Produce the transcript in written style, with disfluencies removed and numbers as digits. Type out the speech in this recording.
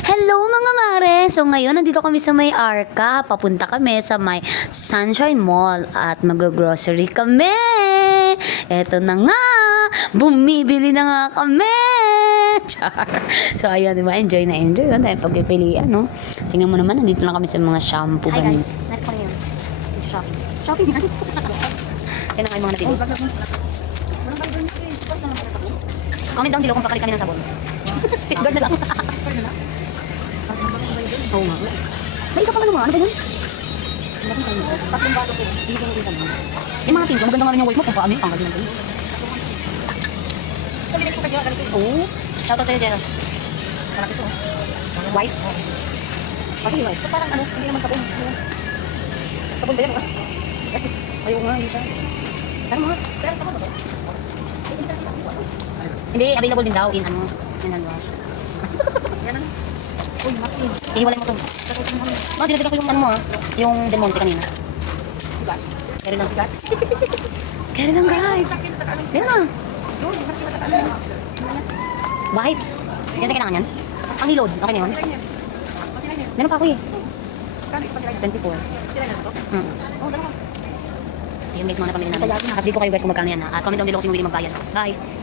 Hello mga mare! So ngayon nandito kami sa may Arca. Papunta kami sa may Sunshine Mall at mag-grocery kami. Eto na nga! Bumibili na nga kami! Char! So ayun, diba? Enjoy na enjoy. Dahil pagpipilian, no? Tingnan mo naman, nandito lang kami sa mga shampoo. Hi ganun. guys, natin ko yun. Shopping. Shopping yan. Yan na nga yung mga napili. Comment down below kung kakalik kami ng sabon. Sigurd na lang. Oo nga. May isa pa naman. Ano ba yun? Tatlong bato ko. Yung mga pinto, maganda nga rin yung weight mo kung paano yung panggal natin. Sabi nito kayo, ganito yun. Oo. Shoutout sa'yo, Jera. Malaki ito. White? Kasi white. So parang ano, hindi naman sabon. Sabon ba yan? Ayaw nga, hindi siya. Pero mga, pero sabon ba ito? Hindi, available din daw in ano, in hand wash. Yan ano? Uy, mati. Ihiwalay mo ito. Dinagdagan ko yung ano mo yung Del Monte kanina. Gas. Carry lang. Gas. Carry lang guys. Sakit sa ano. Meron na. Yun, sakit sa ano. Vibes. Yan na kailangan yan. Ang reload. Okay na yun. Meron pa ako eh. Kano ito pag 24. Sila na ito? Oh, dalawa. Ayun guys, mga napamili namin. Update ko kayo guys kung magkano yan ha. At comment down below kung sino willing magbayad. Bye.